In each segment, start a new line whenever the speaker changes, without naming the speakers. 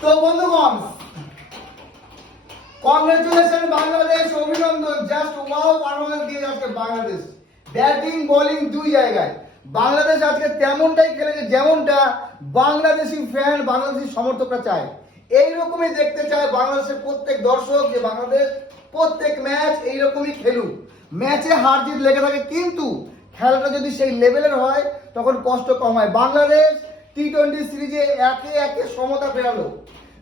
তো বন্ধুগণ কংগ্রেচুলেশন বাংলাদেশ, অভিনন্দন জাস্ট ওয়াও পারফরমেন্স দিয়ে যাচ্ছে বাংলাদেশ। ব্যাটিং বোলিং দুই জায়গায়। বাংলাদেশ আজকে তেমনটাই খেলেছে যেমনটা বাংলাদেশি ফ্যান বাংলাদেশি সমর্থকরা চায়। এইরকমই দেখতে চায় বাংলাদেশের প্রত্যেক দর্শক যে বাংলাদেশ প্রত্যেক ম্যাচ এইরকমই খেলুক। ম্যাচে হার জিত লেগে থাকে, কিন্তু খেলাটা যদি সেই লেভেলের হয়, তখন কষ্ট কম হয়। বাংলাদেশ টি টোয়েন্টি সিরিজে একে একে সমতা ফেরালো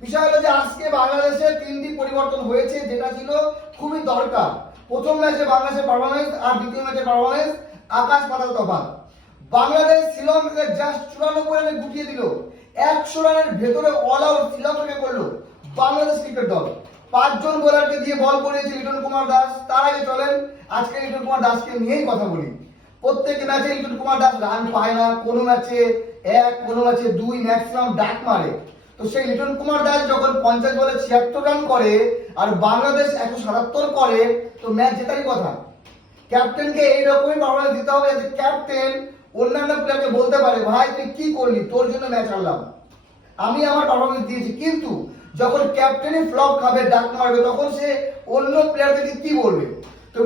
বিষয় হলো যে আজকে বাংলাদেশের তিনটি পরিবর্তন হয়েছে, যেটা ছিল খুবই দরকার। প্রথম ম্যাচে বাংলাদেশের পারফরমেন্স আর দ্বিতীয় ম্যাচের পারফরমেন্স আকাশ পাতাল তফাৎ। বাংলাদেশ শ্রীলঙ্কাকে জাস্ট চুরানব্বই রানে গুটিয়ে দিল। একশো রানের ভেতরে অল আউট শ্রীলঙ্কাকে করল বাংলাদেশ ক্রিকেট দল। পাঁচজন বোলারকে দিয়ে বল করিয়েছে লিটন কুমার দাস। তার আগে চলেন, আজকে লিটন কুমার দাসকে নিয়েই কথা বলি। প্রত্যেক ম্যাচে লিটন কুমার দাস রান পায় না। কোনো ম্যাচে এক, কোনো ম্যাচে দুই ম্যাক্সিমাম ডাক মারে। তো সেই লিটন কুমার দাস যখন পঞ্চাশ বলে ছিয়াত্তর রান করে আর বাংলাদেশ একশো সাতাত্তর করে, তো ম্যাচ জেতারই কথা। ক্যাপ্টেনকে এইরকমই পারফরমেন্স দিতে হবে যাতে ক্যাপ্টেন অন্যান্য প্লেয়ারকে বলতে পারে, ভাই, তুই কি করলি? তোর জন্য ম্যাচ হারলাম। আমি আমার পারফরমেন্স দিয়েছি। কিন্তু যখন ক্যাপ্টেনই ফ্লপ খাবে, ডাক মারবে, তখন সে অন্য প্লেয়ারদেরকে কি বলবে?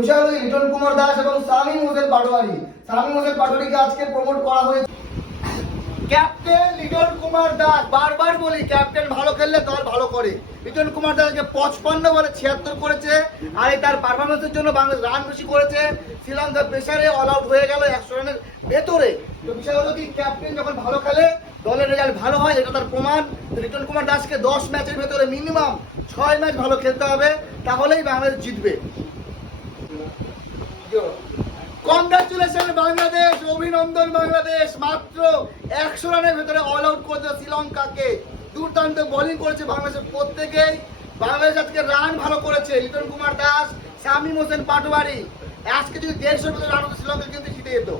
বিষয় হলো লিটন কুমার দাস এবং সামিম হোসেন পাটোয়ারি। সামিম হোসেন পাটোয়ারিকে আজকে প্রমোট করা হয়েছে। ক্যাপ্টেন লিটন কুমার দাস, বারবার বলি, ক্যাপ্টেন ভালো খেললে দল ভালো করে। লিটন কুমার দাসকে পঁচপান্ন বলে ছিয়াত্তর করেছে, আর তার পারফরমেন্সের জন্য বাংলাদেশ রান বেশি করেছে। শ্রীলঙ্কা প্রেসারে অল আউট হয়ে গেল একশো রানের ভেতরে। তো বিষয় হলো কি, ক্যাপ্টেন যখন ভালো খেলে, দলের রেজাল্ট ভালো হয়, এটা তার প্রমাণ। লিটন কুমার দাসকে দশ ম্যাচের ভেতরে মিনিমাম ছয় ম্যাচ ভালো খেলতে হবে, তাহলেই বাংলাদেশ জিতবে। কংগ্রাচুলেশন বাংলাদেশ অভিনন্দন বাংলাদেশ মাত্র একশো রানের ভেতরে অল আউট করেছে শ্রীলঙ্কাকে। দুর্দান্ত বোলিং করেছে বাংলাদেশের প্রত্যেকেই। বাংলাদেশ আজকে রান ভালো করেছে। লিটন কুমার দাস, শামীম হোসেন পাটোয়ারি। আজকে যদি দেড়শোর ভেতরে রান হতো, শ্রীলঙ্কা কিন্তু জিতে যেত।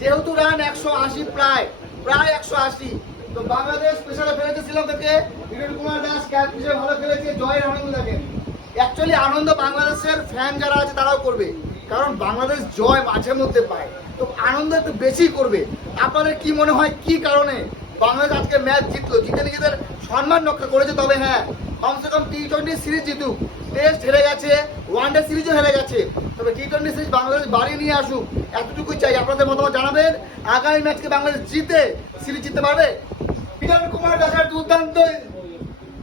যেহেতু রান একশো আশি প্রায় প্রায় একশো আশি। তো বাংলাদেশ পেছনে ফেলেছে শ্রীলঙ্কাকে। লিটন কুমার দাস ক্যাচ হিসেবে ভালো খেলেছে। জয়ের আনন্দ দেখেন। অ্যাকচুয়ালি আনন্দ বাংলাদেশের ফ্যান যারা আছে, তারাও করবে। কারণ বাংলাদেশ জয় মাঝে মধ্যে পায়। তো আনন্দ একটু বেশি করবে। আপনাদের কি মনে হয়, কি কারণে বাংলাদেশ আজকে ম্যাচ জিতলো? জিতে নিজেদের সম্মান রক্ষা করেছে, তবে হ্যাঁ কমসে কম টি টোয়েন্টি সিরিজ জিতুক। টেস্ট হেরে গেছে, ওয়ান ডে সিরিজও হেরে গেছে। তবে টি টোয়েন্টি সিরিজ বাংলাদেশ বাড়ি নিয়ে আসুক, এতটুকুই চাই। আপনাদের মতামত জানাবেন। আগামী ম্যাচকে বাংলাদেশ জিতে সিরিজ জিততে পারবে? বিরাট কুমার দাসের দুর্দান্ত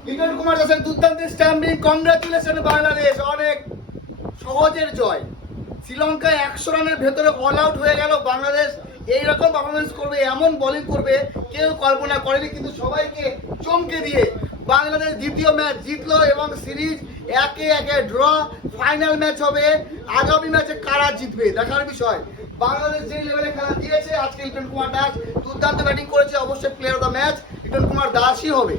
লিটন কুমার দাসের দুর্দান্ত স্ট্যাম্পিং। কংগ্রাচুলেশন বাংলাদেশ। অনেক সহজের জয়। শ্রীলঙ্কায় একশো রানের ভেতরে অল আউট হয়ে গেল। বাংলাদেশ এইরকম পারফরমেন্স করবে, এমন বোলিং করবে, কেউ কল্পনা করেনি, কিন্তু সবাইকে চমকে দিয়ে বাংলাদেশ দ্বিতীয় ম্যাচ জিতলো এবং সিরিজ একে একে ড্র ফাইনাল ম্যাচ হবে। আগামী ম্যাচে কারা জিতবে, দেখার বিষয়। বাংলাদেশ যে লেভেলে খেলা দিয়েছে, আজকে লিটন কুমার দাস দুর্দান্ত ব্যাটিং করেছে, অবশ্যই player of the match Liton Kumar দাসই হবে।